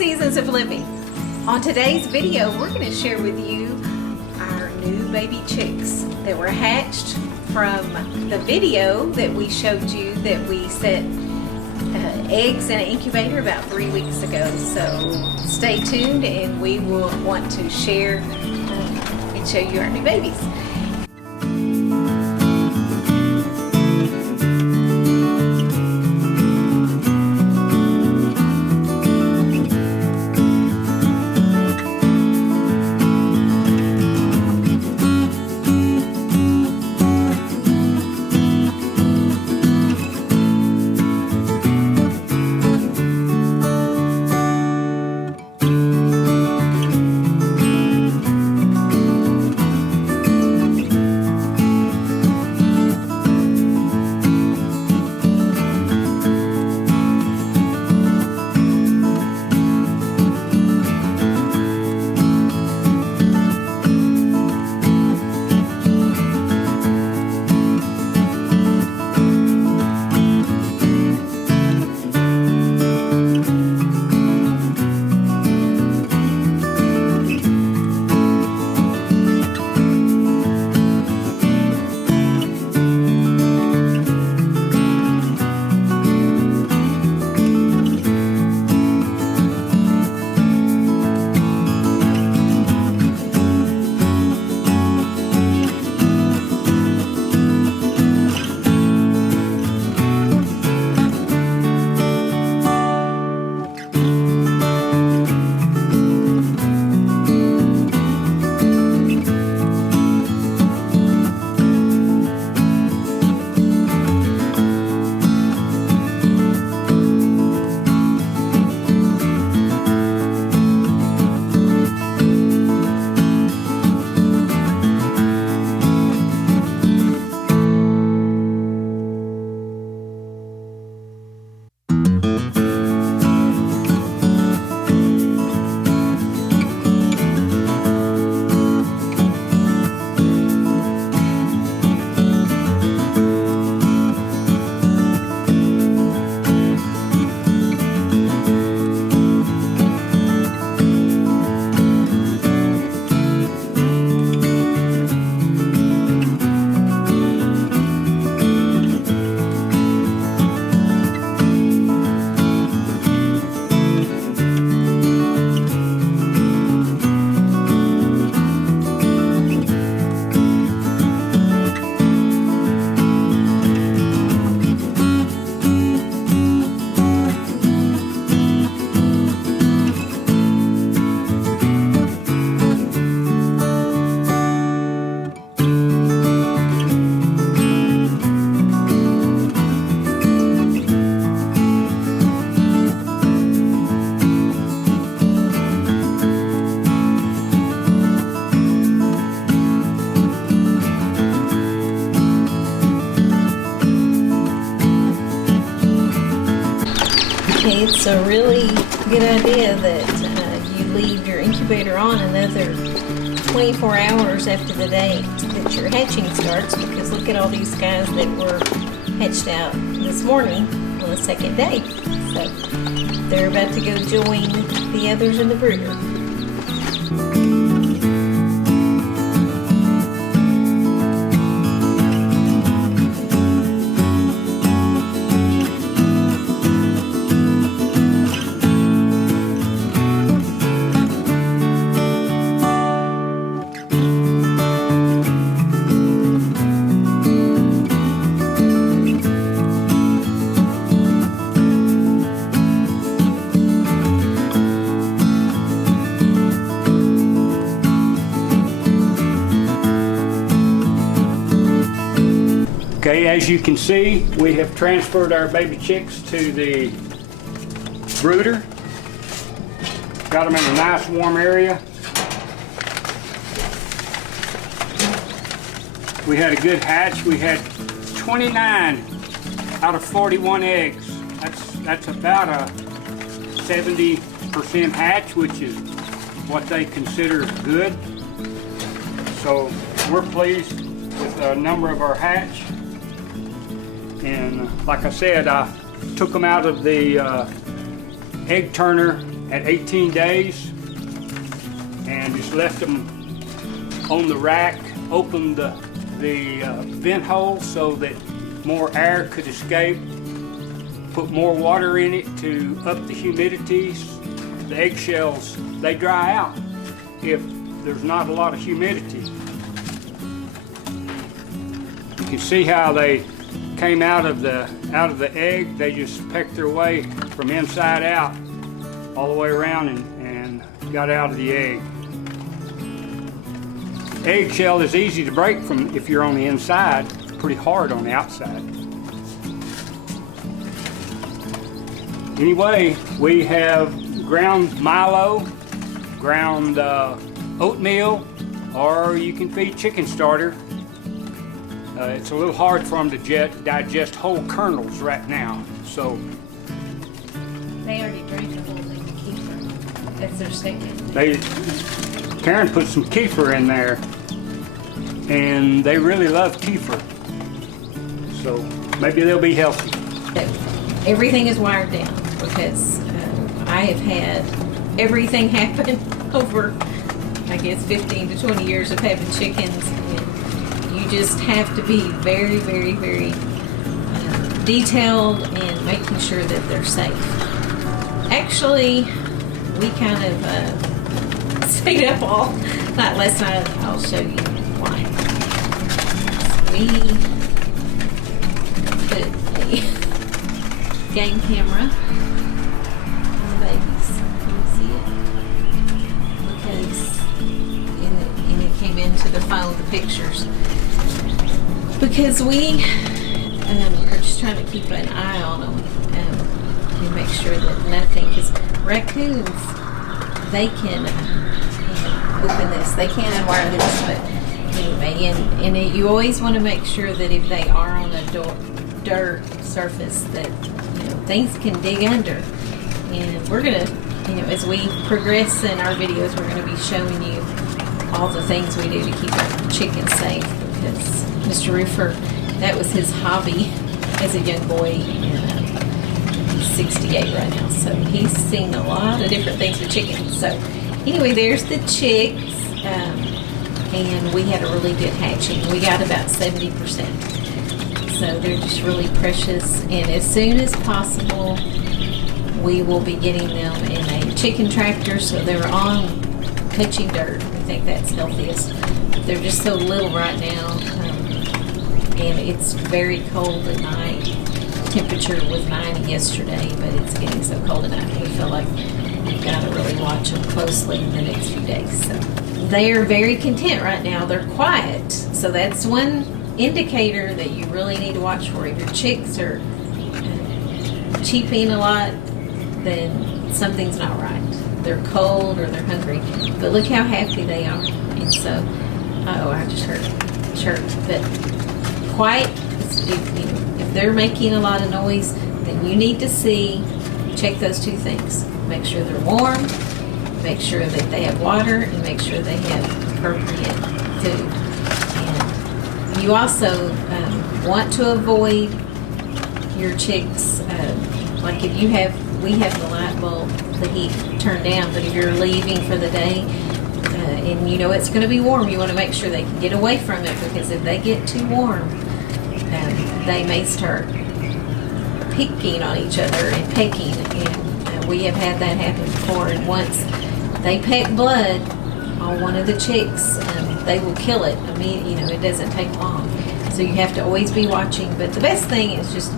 seasons of living. On today's video, we're going to share with you our new baby chicks that were hatched from the video that we showed you that we set eggs in an incubator about 3 weeks ago. So stay tuned and we will want to share and show you our new babies. Okay, it's a really good idea that you leave your incubator on another 24 hours after the date that your hatching starts, because look at all these guys that were hatched out this morning on the second day. So they're about to go join the others in the brooder. Okay, as you can see, we have transferred our baby chicks to the brooder. Got them in a nice warm area. We had a good hatch. We had 29 out of 41 eggs. That's about a 70% hatch, which is what they consider good. So we're pleased with the number of our hatch. And like I said, I took them out of the egg turner at 18 days and just left them on the rack, opened the vent hole so that more air could escape, put more water in it to up the humidity. The eggshells, they dry out if there's not a lot of humidity. You can see how they came out of the egg. They just pecked their way from inside out all the way around and got out of the egg. Eggshell is easy to break from if you're on the inside, pretty hard on the outside. Anyway, we have ground Milo, ground oatmeal, or you can feed chicken starter. It's a little hard for them to digest whole kernels right now, so. They already drank the whole thing of kefir. That's their second. Caren put some kefir in there, and they really love kefir. So maybe they'll be healthy. Everything is wired down because I have had everything happen over, I guess, 15 to 20 years of having chickens. And you just have to be very, very, very detailed in making sure that they're safe. Actually, we kind of stayed up all night last night. I'll show you why. We put a game camera on the babies. Can you see it? Because it came into the phone, the pictures. Because we are just trying to keep an eye on them and make sure that nothing, because raccoons, they can open this, they can unwire this, but anyway, and you always want to make sure that if they are on a dirt surface that things can dig under. And we're gonna, as we progress in our videos, we're gonna be showing you all the things we do to keep our chickens safe, because Mr. Roofer, that was his hobby as a young boy, and he's 68 right now, so he's seen a lot of different things with chickens. So anyway, there's the chicks, and we had a really good hatching. We got about 70%, so they're just really precious. And as soon as possible, we will be getting them in a chicken tractor so they're on touching dirt. We think that's healthiest. They're just so little right now, and it's very cold at night. Temperature was 90 yesterday, but it's getting so cold at night. We feel like we've got to really watch them closely in the next few days. So they are very content right now. They're quiet, so that's one indicator that you really need to watch for. If your chicks are cheeping a lot, then something's not right. They're cold or they're hungry. But look how happy they are. And so, I just heard a chirp. But quiet, if they're making a lot of noise, then you need to check those two things. Make sure they're warm, make sure that they have water, and make sure they have appropriate food. And you also want to avoid your chicks, like if we have the light bulb, the heat turned down, but if you're leaving for the day, and it's going to be warm, you want to make sure they can get away from it, because if they get too warm, they may start picking on each other and pecking, and we have had that happen before. And once they peck blood on one of the chicks, they will kill it. It doesn't take long, so you have to always be watching. But the best thing is just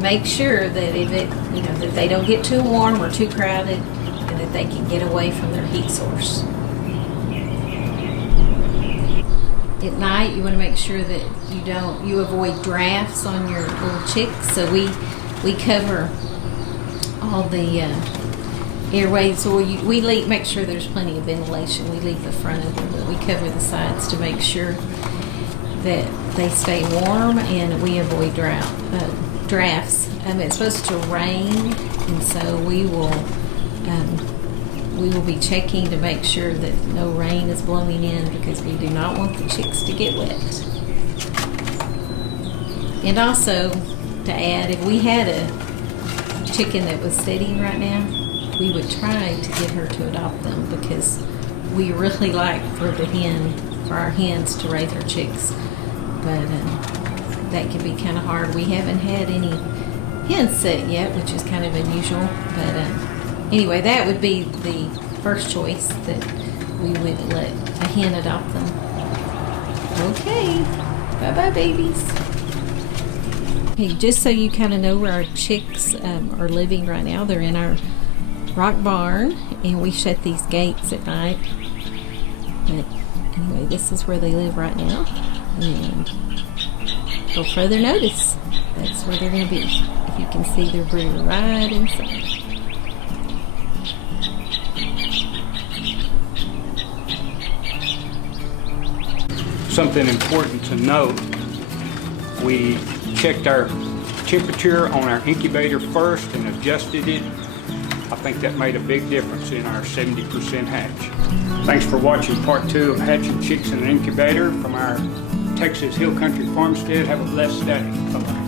make sure that that they don't get too warm or too crowded, and that they can get away from their heat source. At night, you want to make sure that you avoid drafts on your little chicks. So we cover all the airways, so we make sure there's plenty of ventilation. We leave the front of them, but we cover the sides to make sure that they stay warm, and we avoid drafts. It's supposed to rain, and so we will be checking to make sure that no rain is blowing in, because we do not want the chicks to get wet. And also, to add, if we had a chicken that was sitting right now, we would try to get her to adopt them because we really like for our hens to raise our chicks. But that can be kind of hard. We haven't had any hens set yet, which is kind of unusual. But anyway, that would be the first choice, that we would let a hen adopt them. Okay, bye-bye babies. Okay, just so you kind of know where our chicks are living right now, they're in our rock barn, and we shut these gates at night. But anyway, this is where they live right now. And for further notice, that's where they're going to be. If you can see their brooder right inside. Something important to note, we checked our temperature on our incubator first and adjusted it. I think that made a big difference in our 70% hatch. Thanks for watching part 2 of hatching chicks in an incubator from our Texas Hill Country farmstead. Have a blessed day. Bye-bye.